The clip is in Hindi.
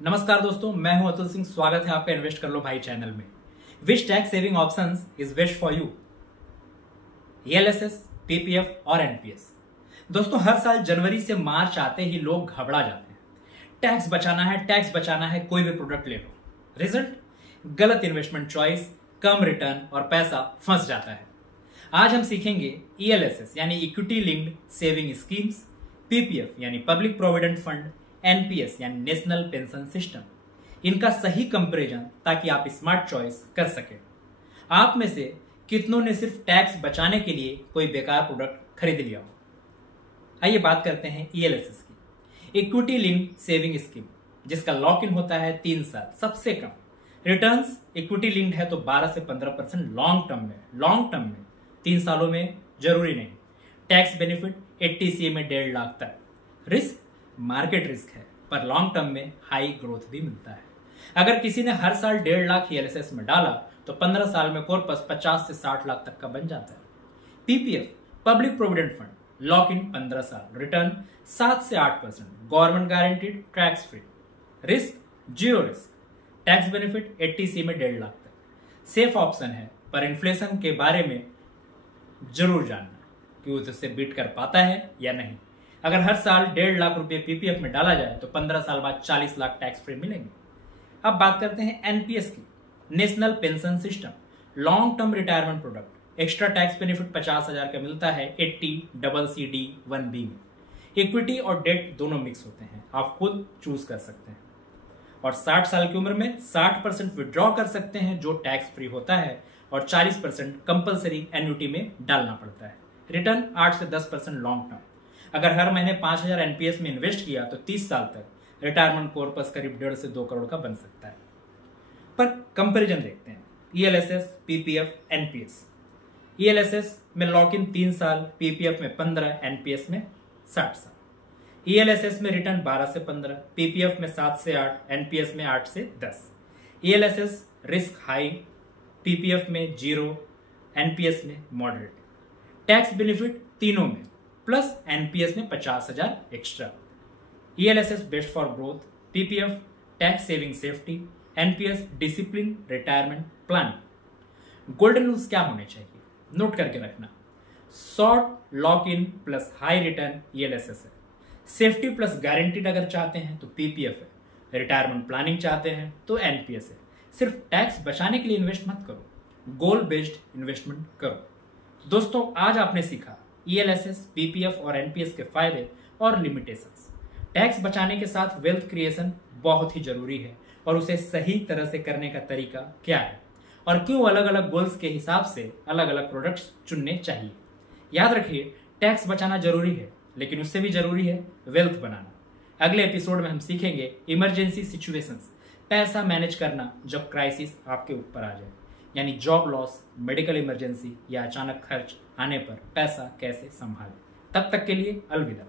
नमस्कार दोस्तों, मैं हूं अतुल सिंह। स्वागत है आपका इन्वेस्ट कर लो भाई चैनल में। Which tax saving options is best for you? ELSS, PPF और एनपीएस। दोस्तों, हर साल जनवरी से मार्च आते ही लोग घबरा जाते हैं। टैक्स बचाना है, टैक्स बचाना है, कोई भी प्रोडक्ट ले लो। रिजल्ट गलत इन्वेस्टमेंट चॉइस, कम रिटर्न और पैसा फंस जाता है। आज हम सीखेंगे ईएलएसएस यानी equity linked saving schemes, PPF यानी पब्लिक प्रोविडेंट फंड, एनपीएस यानी नेशनल पेंशन सिस्टम, इनका सही कंपैरिजन ताकि आप स्मार्ट चॉइस कर सकें। आप में से कितनों ने सिर्फ टैक्स बचाने के लिए कोई बेकार प्रोडक्ट खरीद लिया हो? आइए बात करते हैं ईएलएसएस की, इक्विटी लिंक्ड सेविंग स्कीम, जिसका लॉक इन होता है 3 साल, सबसे कम रिटर्न्स। इक्विटी लिंक्ड है तो 12 से 15% लॉन्ग टर्म में 3 सालों में जरूरी नहीं। टैक्स बेनिफिट 80 CA में 1.5 लाख तक। रिस्क मार्केट रिस्क है, पर लॉन्ग टर्म में हाई ग्रोथ भी मिलता है। अगर किसी ने हर साल 1.5 लाख ईएलएसएस में डाला तो 15 साल में कॉर्पस 50 से 60 लाख तक का बन जाता है। PPF public provident fund, lock in 15 साल, रिटर्न 7 से 8%, government guaranteed, tax free. Risk zero risk, tax benefit 80 CA में 1.5 लाख तक। सेफ ऑप्शन है, पर इन्फ्लेशन के बारे में जरूर जानना कि वो उससे बीट कर पाता है या नहीं। अगर हर साल 1.5 लाख रुपए पीपीएफ में डाला जाए तो 15 साल बाद 40 लाख टैक्स फ्री मिलेंगे। अब बात करते हैं एनपीएस की, national pension system, long term retirement product. Extra tax benefit 50,000 का मिलता है 80CC1B में। इक्विटी और डेट दोनों मिक्स होते हैं, आप खुद चूज कर सकते हैं। और 60 साल की उम्र में 60% विड्रॉ कर सकते हैं जो टैक्स फ्री होता है, और 40% कंपलसरी एन्युटी में डालना पड़ता है। रिटर्न 8 से 10% लॉन्ग टर्म। अगर हर महीने 5,000 एनपीएस में इन्वेस्ट किया तो 30 साल तक रिटायरमेंट कॉर्पस करीब 1.5 से 2 करोड़ का बन सकता है। पर कंपैरिजन देखते हैं, ईएलएसएस, पीपीएफ, एनपीएस। ईएलएसएस में लॉक इन 3 साल, पीपीएफ में 15, एनपीएस में 60 साल। ईएलएसएस में रिटर्न 12 से 15, पीपीएफ में 7 से 8, एनपीएस में 8 से 10। ईएलएसएस रिस्क हाई, पीपीएफ में 0, एनपीएस में मॉडरेट। टैक्स बेनिफिट तीनों में, प्लस एनपीएस में 50,000 extra. ELSS best for growth, PPF tax saving safety, NPS discipline retirement plan. Golden rules क्या होने चाहिए, नोट करके रखना। Short lock in plus high return ELSS है। सेफ्टी प्लस गारंटीड अगर चाहते हैं तो पीपीएफ है। रिटायरमेंट प्लानिंग चाहते हैं तो एनपीएस है। सिर्फ टैक्स बचाने के लिए इन्वेस्ट मत करो, गोल बेस्ड इन्वेस्टमेंट करो। दोस्तों, आज आपने सीखा ईएलएसएस, पीपीएफ और एनपीएस के फायदे और लिमिटेशंस। टैक्स बचाने के साथ वेल्थ क्रिएशन बहुत ही जरूरी है, और उसे सही तरह से करने का तरीका क्या है, और क्यों अलग अलग गोल्स के हिसाब से अलग अलग प्रोडक्ट्स चुनने चाहिए। याद रखिए, टैक्स बचाना जरूरी है, लेकिन उससे भी जरूरी है वेल्थ बनाना। अगले एपिसोड में हम सीखेंगे इमरजेंसी सिचुएशंस, पैसा मैनेज करना जब क्राइसिस आपके ऊपर आ जाए, यानी जॉब लॉस, मेडिकल इमरजेंसी या अचानक खर्च आने पर पैसा कैसे संभालें। तब तक के लिए अलविदा।